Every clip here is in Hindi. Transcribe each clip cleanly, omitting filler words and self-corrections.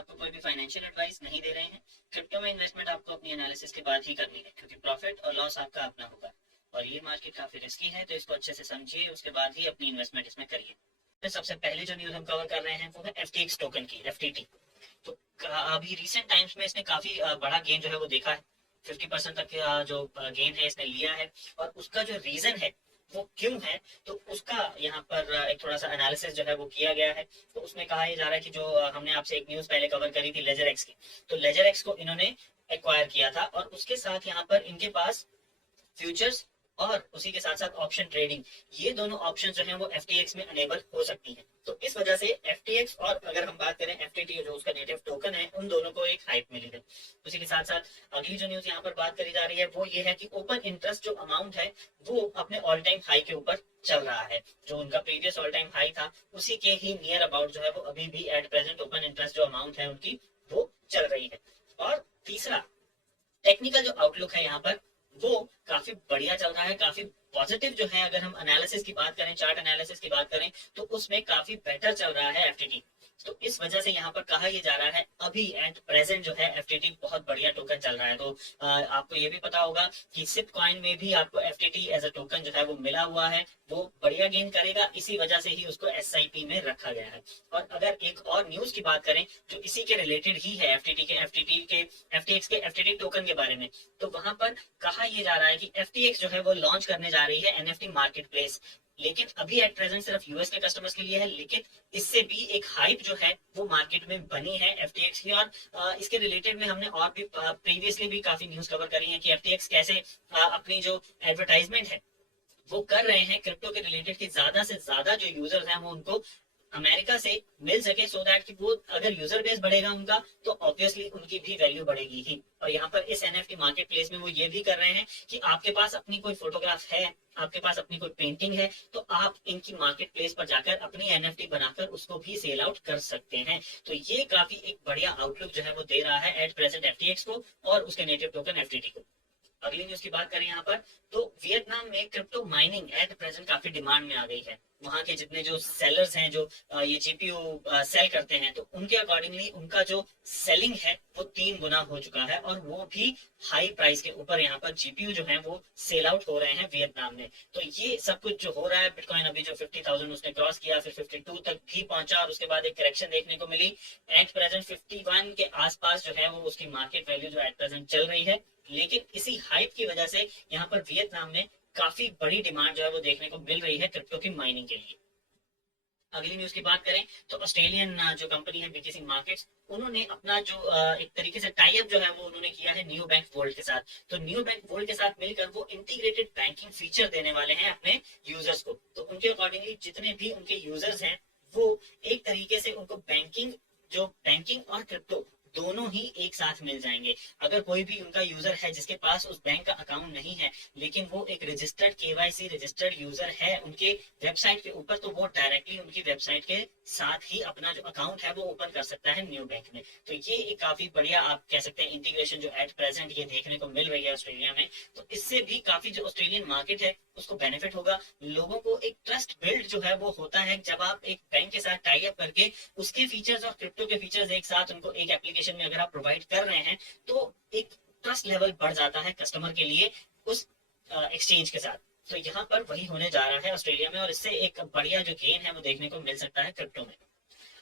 आपको कोई भी फाइनेंशियल एडवाइस नहीं दे रहे हैं। क्रिप्टो में इन्वेस्टमेंट आपको अपनी एनालिसिस के बाद ही करनी है, क्योंकि प्रॉफिट और लॉस आपका अपना होगा और ये मार्केट काफी रिस्की है, तो इसको अच्छे से समझिए, उसके बाद ही अपनी इन्वेस्टमेंट इसमें करिए। तो सबसे पहले जो न्यूज हम कवर कर रहे हैं वो है FTX टोकन की, FTT। तो अभी रिसेंट टाइम्स में इसने काफी बड़ा गेन जो है वो देखा है। 50% तक जो गेन है इसने लिया है, और उसका जो रीजन है वो क्यों है, तो उसका यहाँ पर एक थोड़ा सा एनालिसिस जो है वो किया गया है। तो उसमें कहा यह जा रहा है कि जो हमने आपसे एक न्यूज पहले कवर करी थी लेजर एक्स की, तो लेजर एक्स को इन्होंने एक्वायर किया था, और उसके साथ यहाँ पर इनके पास फ्यूचर्स और उसी के साथ साथ ऑप्शन ट्रेडिंग, ये दोनों ऑप्शन जो है वो FTX में अनेबल हो सकती हैं। तो इस वजह से FTX और अगर हम बात करें FTT जो उसका नेटिव टोकन है, उन दोनों को एक हाइप मिली है। उसी के साथ साथ अगली जो न्यूज यहाँ पर बात करी जा रही है वो ये है कि ओपन इंटरेस्ट जो अमाउंट है वो अपने ऑल टाइम हाई के ऊपर चल रहा है। जो उनका प्रीवियस ऑल टाइम हाई था उसी के ही नियर अबाउट जो है वो अभी भी एट प्रेजेंट ओपन इंटरेस्ट जो अमाउंट है उनकी वो चल रही है। और तीसरा, टेक्निकल जो आउटलुक है यहाँ पर वो काफी बढ़िया चल रहा है, काफी पॉजिटिव जो है। अगर हम एनालिसिस की बात करें, चार्ट एनालिसिस की बात करें, तो उसमें काफी बेटर चल रहा है FTT। तो इस वजह से यहाँ पर कहा यह जा रहा है अभी एट प्रेजेंट जो है FTT बहुत बढ़िया टोकन चल रहा है। तो आपको ये भी पता होगा कि सिप कॉइन में भी आपको FTT एज अ टोकन जो है वो मिला हुआ है, वो बढ़िया गेन करेगा, इसी वजह से ही उसको SIP में रखा गया है। और अगर एक और न्यूज की बात करें जो इसी के रिलेटेड ही है, FTX के FTT टोकन के बारे में, तो वहां पर कहा यह जा रहा है कि FTX जो है वो लॉन्च करने जा रही है NFT मार्केट प्लेस। लेकिन अभी एट प्रेजेंट सिर्फ यूएस के कस्टमर्स के लिए है, लेकिन इससे भी एक हाइप जो है वो मार्केट में बनी है FTX की। और इसके रिलेटेड में हमने और भी प्रीवियसली भी काफी न्यूज कवर करी है कि FTX कैसे अपनी जो एडवर्टाइजमेंट है वो कर रहे हैं क्रिप्टो के रिलेटेड, कि ज्यादा से ज्यादा जो यूजर्स हैं वो उनको अमेरिका से मिल सके, सो दैट कि वो अगर यूजर बेस बढ़ेगा उनका तो ऑब्वियसली उनकी भी वैल्यू बढ़ेगी ही। और यहाँ पर इस NFT मार्केट प्लेस में वो ये भी कर रहे हैं कि आपके पास अपनी कोई फोटोग्राफ है, आपके पास अपनी कोई पेंटिंग है, तो आप इनकी मार्केट प्लेस पर जाकर अपनी NFT बनाकर उसको भी सेल आउट कर सकते हैं। तो ये काफी एक बढ़िया आउटलुक जो है वो दे रहा है एट प्रेजेंट FTX को और उसके नेटिव टोकन FTT को। अगली न्यूज की बात करें यहाँ पर, तो वियतनाम में क्रिप्टो माइनिंग एट प्रेजेंट काफी डिमांड में आ गई है। वहां के जितने जो सेलर्स हैं जो ये GPU सेल करते हैं, तो उनके अकॉर्डिंगली उनका जो सेलिंग है वो 3 गुना हो चुका है, और वो भी हाई प्राइस के ऊपर यहाँ पर GPU जो है वो सेल आउट हो रहे हैं वियतनाम में। तो ये सब कुछ जो हो रहा है, बिटकॉइन अभी जो 50,000 उसने क्रॉस किया, फिर 52 तक भी पहुंचा, और उसके बाद एक करेक्शन देखने को मिली। एट प्रेजेंट 51 के आसपास जो है वो उसकी मार्केट वैल्यू जो एट प्रेजेंट चल रही है। लेकिन इसी हाइप की वजह से यहाँ पर वियतनाम में काफी बड़ी डिमांड जो है वो देखने को मिल रही है क्रिप्टो की माइनिंग के लिए। अगली न्यूज की बात करें तो ऑस्ट्रेलियन जो कंपनी है BTC मार्केट्स, उन्होंने अपना जो एक तरीके से टाई अप जो है वो उन्होंने किया है न्यू बैंक वर्ल्ड के साथ। तो न्यू बैंक वर्ल्ड के साथ मिलकर वो इंटीग्रेटेड बैंकिंग फीचर देने वाले हैं अपने यूजर्स को। तो उनके अकॉर्डिंगली जितने भी उनके यूजर्स हैं वो एक तरीके से उनको बैंकिंग और क्रिप्टो दोनों ही एक साथ मिल जाएंगे। अगर कोई भी उनका यूजर है जिसके पास उस बैंक का अकाउंट नहीं है, लेकिन वो एक रजिस्टर्ड KYC रजिस्टर्ड यूजर है उनके वेबसाइट के ऊपर, तो वो डायरेक्टली उनकी वेबसाइट के साथ ही अपना जो अकाउंट है वो ओपन कर सकता है न्यू बैंक में। तो ये एक काफी बढ़िया आप कह सकते हैं इंटीग्रेशन जो एट प्रेजेंट ये देखने को मिल रही है ऑस्ट्रेलिया में। तो इससे भी काफी जो ऑस्ट्रेलियन मार्केट है उसको बेनिफिट होगा। लोगों को एक ट्रस्ट बिल्ड जो है वो होता है जब आप एक बैंक के साथ टाई अप करके उसके फीचर्स और क्रिप्टो के फीचर्स एक साथ उनको एक एप्लीकेशन में अगर आप प्रोवाइड कर रहे हैं, तो एक ट्रस्ट लेवल बढ़ जाता है कस्टमर के लिए उस एक्सचेंज के साथ। तो यहाँ पर वही होने जा रहा है ऑस्ट्रेलिया में, और इससे एक बढ़िया जो गेन है वो देखने को मिल सकता है क्रिप्टो में।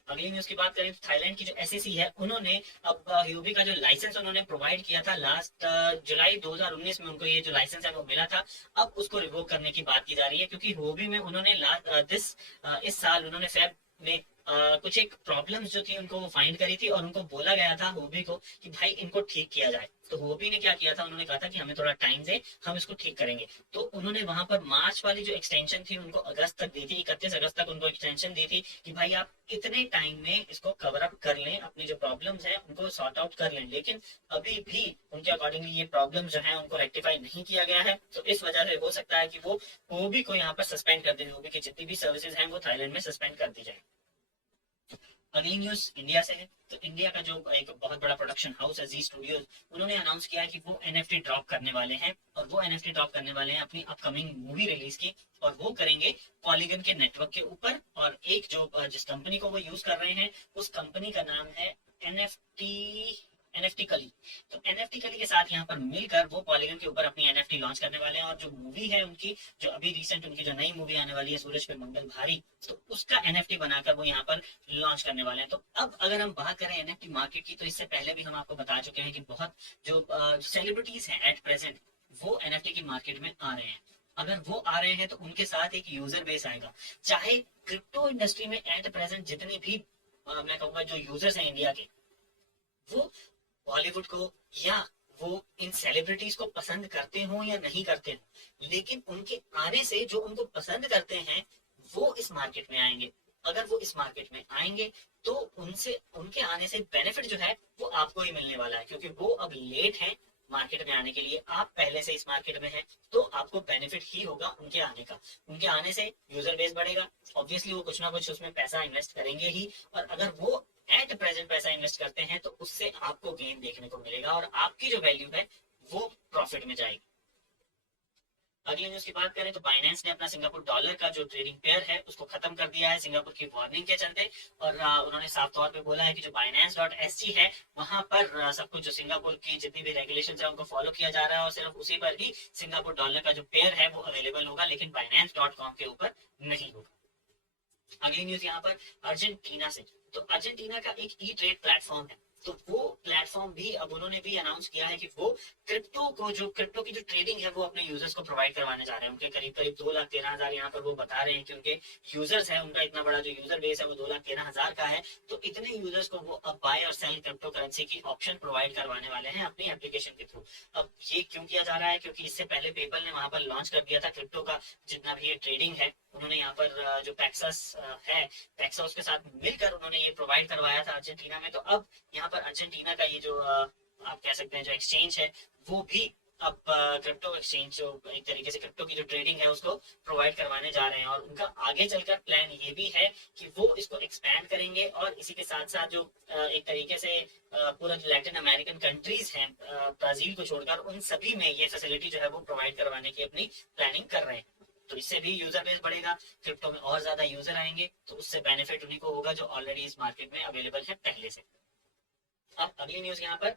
अगली न्यूज की बात करें तो थाईलैंड की जो SEC है उन्होंने अब ह्यूबी का जो लाइसेंस उन्होंने प्रोवाइड किया था लास्ट जुलाई 2019 में, उनको ये जो लाइसेंस है वो मिला था। अब उसको रिवोक करने की बात की जा रही है, क्योंकि ह्यूबी में उन्होंने इस साल उन्होंने फेब में कुछ एक प्रॉब्लम्स जो थी उनको वो फाइंड करी थी, और उनको बोला गया था होबी को कि भाई इनको ठीक किया जाए। तो होबी ने क्या किया था, उन्होंने कहा था कि हमें थोड़ा टाइम दे, हम इसको ठीक करेंगे। तो उन्होंने वहां पर मार्च वाली जो एक्सटेंशन थी उनको अगस्त तक दी थी, 31 अगस्त तक उनको एक्सटेंशन दी थी कि भाई आप इतने टाइम में इसको कवर अप कर लें, अपनी जो प्रॉब्लम्स हैं उनको सॉर्ट आउट कर लें। लेकिन अभी भी उनके अकॉर्डिंगली ये प्रॉब्लम्स जो है उनको रेक्टिफाई नहीं किया गया है। तो इस वजह से हो सकता है कि वो होबी को यहाँ पर सस्पेंड कर दें, होबी की जितनी भी सर्विसेज हैं वो थाईलैंड में सस्पेंड कर दी जाए। अगली न्यूज इंडिया से है। तो इंडिया का जो एक बहुत बड़ा प्रोडक्शन हाउस है जी स्टूडियोज, उन्होंने अनाउंस किया है कि वो NFT ड्रॉप करने वाले हैं, और वो NFT ड्रॉप करने वाले हैं अपनी अपकमिंग मूवी रिलीज की, और वो करेंगे पॉलीगन के नेटवर्क के ऊपर। और एक जो जिस कंपनी को वो यूज कर रहे हैं उस कंपनी का नाम है एनएफटी कली। तो एनएफटी कली के साथ यहाँ पर मिलकर वो पॉलीगन के ऊपर अपनी एनएफटी लॉन्च करने वाले हैं, और जो मूवी है उनकी, जो अभी रिसेंट उनकी जो नई मूवी आने वाली है सूरज पे मंगल भारी, तो उसका एनएफटी बनाकर वो यहाँ पर लॉन्च करने वाले हैं। तो अब अगर हम बात करें एनएफटी मार्केट की, तो इससे पहले भी हम आपको बता चुके हैं कि बहुत जो सेलिब्रिटीज हैं एट प्रेजेंट वो एनएफटी की मार्केट में आ रहे हैं। अगर वो आ रहे हैं तो उनके साथ एक यूजर बेस आएगा। चाहे क्रिप्टो इंडस्ट्री में एट प्रेजेंट जितने भी मैं कहूंगा जो यूजर्स हैं इंडिया के, वो बॉलीवुड को या वो इन सेलिब्रिटीज को पसंद करते हो या नहीं करते हो, लेकिन उनके आने से जो उनको पसंद करते हैं वो इस मार्केट में आएंगे। अगर वो इस मार्केट में आएंगे तो उनसे उनके आने से बेनिफिट जो है वो आपको ही मिलने वाला है, क्योंकि वो अब लेट है मार्केट में आने के लिए, आप पहले से इस मार्केट में हैं, तो आपको बेनिफिट ही होगा उनके आने का। उनके आने से यूजर बेस बढ़ेगा, ऑब्वियसली वो कुछ ना कुछ उसमें पैसा इन्वेस्ट करेंगे ही, और अगर वो एट प्रेजेंट पैसा इन्वेस्ट करते हैं तो उससे आपको गेन देखने को मिलेगा और आपकी जो वैल्यू है वो प्रॉफिट में जाएगी। अगली न्यूज की बात करें तो बाइनेंस ने अपना सिंगापुर डॉलर का जो ट्रेडिंग पेयर है उसको खत्म कर दिया है सिंगापुर की वार्निंग के चलते, और उन्होंने साफ तौर पे बोला है कि जो binance.sg है वहां पर सब कुछ जो सिंगापुर की जितनी भी रेगुलेशन है उनको फॉलो किया जा रहा है, और सिर्फ उसी पर ही सिंगापुर डॉलर का जो पेयर है वो अवेलेबल होगा, लेकिन binance.com के ऊपर नहीं होगा। अगली न्यूज यहाँ पर अर्जेंटीना से। तो अर्जेंटीना का एक ई ट्रेड प्लेटफॉर्म है, तो वो प्लेटफॉर्म भी अब उन्होंने भी अनाउंस किया है कि वो क्रिप्टो की जो ट्रेडिंग है वो अपने यूजर्स को प्रोवाइड करवाने जा रहे हैं। उनके करीब करीब 2,13,000 यहाँ पर वो बता रहे हैं कि उनके यूजर्स है, उनका इतना बड़ा जो यूजर बेस है वो 2,13,000 का है। तो इतने यूजर्स को वो अब बाय और सेल क्रिप्टो करेंसी की ऑप्शन प्रोवाइड करवाने वाले हैं अपनी एप्लीकेशन के थ्रू। अब ये क्यों किया जा रहा है, क्योंकि इससे पहले पेपल ने वहां पर लॉन्च कर दिया था क्रिप्टो का जितना भी ये ट्रेडिंग है, उन्होंने यहाँ पर जो पैक्सस है पैक्सस के साथ मिलकर उन्होंने ये प्रोवाइड करवाया था अर्जेंटीना में। तो अब यहाँ पर अर्जेंटीना का ये जो आप कह सकते हैं जो एक्सचेंज है वो भी अब क्रिप्टो एक्सचेंज जो एक तरीके से क्रिप्टो की जो ट्रेडिंग है उसको प्रोवाइड करवाने जा रहे हैं, और उनका आगे चलकर प्लान ये भी है कि वो इसको एक्सपैंड करेंगे, और इसी के साथ साथ जो एक तरीके से पूरा जो लैटिन अमेरिकन कंट्रीज हैं ब्राजील को छोड़कर उन सभी में ये फैसिलिटी जो है वो प्रोवाइड करवाने की अपनी प्लानिंग कर रहे हैं। तो इससे भी यूजर बेस बढ़ेगा, क्रिप्टो में और ज्यादा यूजर आएंगे, तो उससे बेनिफिट उन्हीं को होगा जो ऑलरेडी इस मार्केट में अवेलेबल है पहले से। अब अगली न्यूज यहाँ पर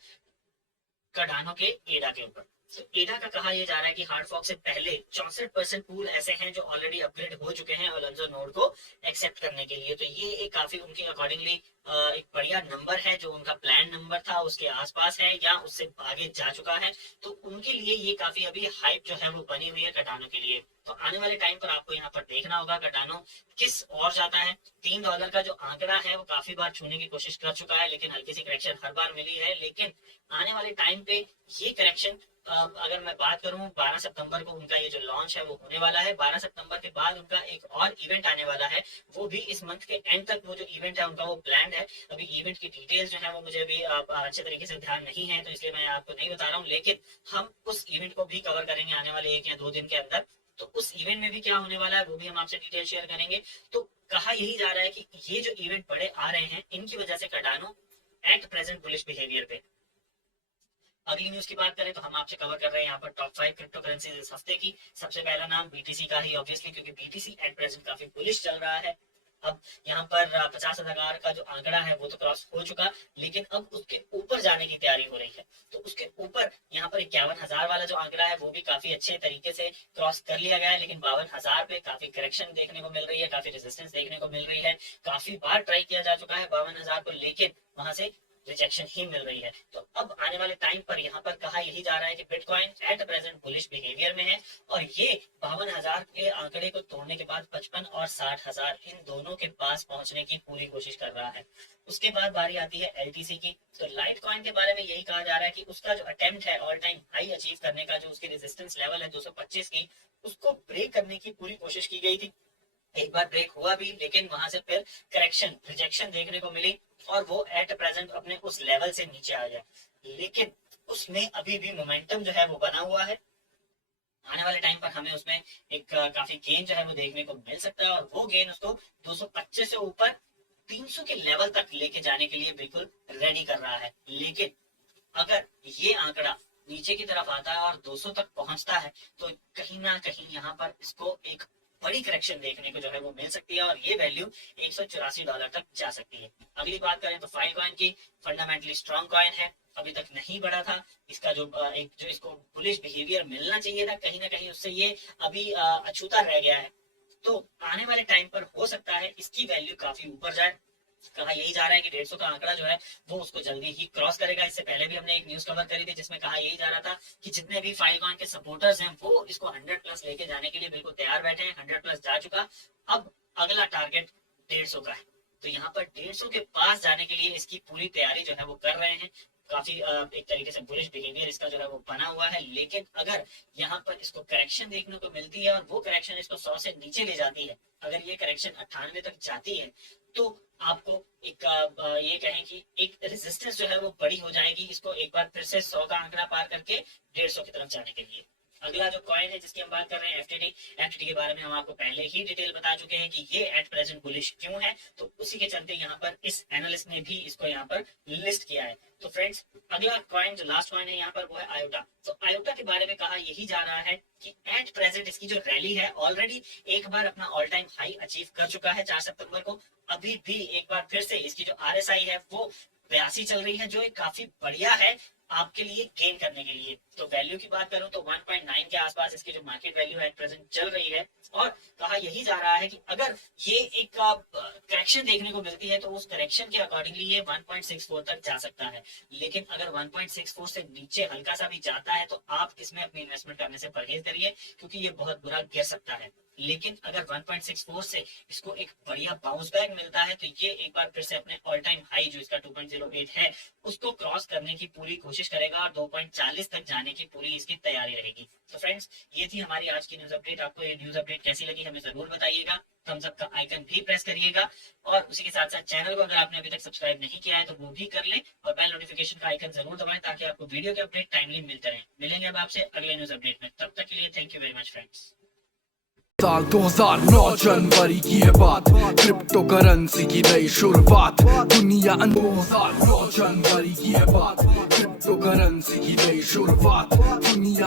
कार्डानो के एडा के ऊपर। तो एडा का कहा यह जा रहा है कि हार्ड फॉर्क से पहले 64% पूल ऐसे हैं जो ऑलरेडी अपग्रेड हो चुके हैं अलोंजो नोड को एक्सेप्ट करने के लिए। तो ये एक काफी उनके अकॉर्डिंगली एक बढ़िया नंबर है, जो उनका प्लान नंबर था उसके आसपास है या उससे आगे जा चुका है। तो उनके लिए ये काफी अभी हाइप जो है वो बनी हुई है कार्डानो के लिए। तो आने वाले टाइम पर आपको यहाँ पर देखना होगा कार्डानो किस और जाता है। $3 का जो आंकड़ा है वो काफी बार छूने की कोशिश कर चुका है, लेकिन हल्की सी करेक्शन हर बार मिली है। लेकिन आने वाले टाइम पे ये करेक्शन, अगर मैं बात करूं 12 सितंबर को उनका ये जो लॉन्च है वो होने वाला है। 12 सितंबर के बाद उनका एक और इवेंट आने वाला है, वो भी इस मंथ के एंड तक वो जो इवेंट है उनका वो प्लान है। अभी इवेंट की डिटेल्स जो है वो मुझे अभी अच्छे तरीके से ध्यान नहीं है, तो इसलिए मैं आपको नहीं बता रहा हूँ, लेकिन हम उस इवेंट को भी कवर करेंगे आने वाले 1 या 2 दिन के अंदर। तो उस इवेंट में भी क्या होने वाला है वो भी हम आपसे डिटेल शेयर करेंगे। तो कहा यही जा रहा है कि ये जो इवेंट बड़े आ रहे हैं इनकी वजह से Cardano at present bullish behaviour पे। अगली न्यूज की बात करें तो हम आपसे कवर कर रहे हैं यहाँ पर टॉप 5 क्रिप्टो करेंसी इस हफ्ते की। सबसे पहला नाम बीटीसी का ही ऑब्वियसली, क्योंकि बीटीसी एट प्रेजेंट काफी बुलिश चल रहा है। अब यहाँ पर 50,000 का जो आंकड़ा है वो तो क्रॉस हो चुका, लेकिन अब उसके ऊपर जाने की तैयारी हो रही है। तो उसके ऊपर यहाँ पर 51,000 वाला जो आंकड़ा है वो भी काफी अच्छे तरीके से क्रॉस कर लिया गया है, लेकिन 52,000 पे काफी करेक्शन देखने को मिल रही है, काफी रेजिस्टेंस देखने को मिल रही है। काफी बार ट्राई किया जा चुका है 52,000 को, लेकिन वहां से रिजेक्शन ही मिल रही है। तो अब आने वाले टाइम पर यहाँ पर कहा यही जा रहा है कि bitcoin at present bullish behaviour में है, और ये 52,000 के आंकड़े को तोड़ने के बाद 55 और 60,000 इन दोनों के पास पहुंचने की पूरी कोशिश कर रहा है। उसके बाद बारी आती है एलटीसी की। तो लाइट कॉइन के बारे में यही कहा जा रहा है कि उसका जो अटेम्प्ट है ऑल टाइम हाई अचीव करने का, जो उसकी रेजिस्टेंस लेवल है 225 की, उसको ब्रेक करने की पूरी कोशिश की गई थी। एक बार ब्रेक हुआ भी, लेकिन वहां से फिर करेक्शन रिजेक्शन देखने को मिली, और वो एट प्रेजेंट अपने उस लेवल से नीचे आ गया। लेकिन उसमें अभी भी मोमेंटम जो है वो बना हुआ है। आने वाले टाइम पर हमें उसमें एक काफी गेन जो है वो देखने को मिल सकता है, और वो गेन उसको 225 से ऊपर 300 के लेवल तक लेके जाने के लिए बिल्कुल रेडी कर रहा है। लेकिन अगर ये आंकड़ा नीचे की तरफ आता है और 200 तक पहुंचता है, तो कहीं ना कहीं यहाँ पर इसको एक बड़ी करेक्शन देखने को जो है वो मिल सकती है और ये वैल्यू $184 तक जा सकती है। अगली बात करें तो फाइल कॉइन की, फंडामेंटली स्ट्रॉन्ग कॉइन है, अभी तक नहीं बढ़ा था। इसका जो इसको बुलिश बिहेवियर मिलना चाहिए था, कहीं ना कहीं उससे ये अभी अछूता रह गया है। तो आने वाले टाइम पर हो सकता है इसकी वैल्यू काफी ऊपर जाए। कहा यही जा रहा है कि 150 का आंकड़ा जो है वो उसको जल्दी ही क्रॉस करेगा। इससे पहले भी हमने एक न्यूज कवर करी थी जिसमें कहा यही जा रहा था कि जितने भी फाइलकॉइन के सपोर्टर्स हैं वो इसको 100 प्लस लेके जाने के लिए बिल्कुल तैयार बैठे हैं। 100 प्लस जा चुका, अब अगला टारगेट 150 का है। तो यहाँ पर 150 के पास जाने के लिए इसकी पूरी तैयारी जो है वो कर रहे हैं। काफी एक तरीके से बुलिश बिहेवियर इसका जो है वो बना हुआ है। लेकिन अगर यहाँ पर इसको करेक्शन देखने को मिलती है और वो करेक्शन इसको 100 से नीचे ले जाती है, अगर ये करेक्शन 98 तक जाती है, तो आपको एक ये कहें कि एक रेजिस्टेंस जो है वो बड़ी हो जाएगी इसको एक बार फिर से 100 का आंकड़ा पार करके 150 की तरफ जाने के लिए। अगला जो कॉइन है जिसकी हम बात कर रहे हैं एफटीटी के बारे में हम आपको पहले ही डिटेल बता चुके हैं कि ये एट प्रेजेंट बुलिश क्यों है। तो उसी के चलते यहाँ पर इस एनालिस्ट ने भी इसको यहाँ पर लिस्ट किया है। तो फ्रेंड्स अगला कॉइन जो लास्ट कॉइन है यहाँ पर वो है आयोटा। तो आयोटा के बारे में कहा यही जा रहा है कि एट प्रेजेंट इसकी जो रैली है ऑलरेडी एक बार अपना ऑल टाइम हाई अचीव कर चुका है 4 सितंबर को। अभी भी एक बार फिर से इसकी जो आरएसआई है वो 82 चल रही है, जो एक काफी बढ़िया है आपके लिए गेन करने के लिए। तो वैल्यू की बात करूं तो 1.9 के आसपास इसकी जो मार्केट वैल्यू एट प्रेजेंट चल रही है। और कहा यही जा रहा है कि अगर ये एक करेक्शन देखने को मिलती है तो उस करेक्शन के अकॉर्डिंगली ये 1.64 तक जा सकता है। लेकिन अगर 1.64 से नीचे हल्का सा भी जाता है तो आप इसमें अपनी इन्वेस्टमेंट करने से परहेज करिए, क्योंकि ये बहुत बुरा गिर सकता है। लेकिन अगर 1.64 से इसको एक बढ़िया बाउंस बैक मिलता है तो ये एक बार फिर से अपने ऑल टाइम हाई जो इसका 2.08 है उसको क्रॉस करने की पूरी कोशिश करेगा और 2.40 तक जाने की पूरी इसकी तैयारी रहेगी। तो फ्रेंड्स ये थी हमारी आज की न्यूज अपडेट। आपको ये न्यूज अपडेट कैसी लगी हमें जरूर बताइएगा। थम्स अप का आइकन भी प्रेस करिएगा और उसी के साथ साथ चैनल को अगर आपने अभी तक सब्सक्राइब नहीं किया है तो वो भी कर लें और बेल नोटिफिकेशन का आइकन जरूर दबाएं ताकि आपको वीडियो के अपडेट टाइमली मिलते रहें। मिलेंगे अब आपसे अगले न्यूज अपडेट में, तब तक के लिए thank you very much friends. साल 2009 जनवरी की है बात, क्रिप्टो करेंसी की नई शुरुआत। दुनिया 2009 जनवरी की है बात, क्रिप्टो करेंसी की नई शुरुआत। दुनिया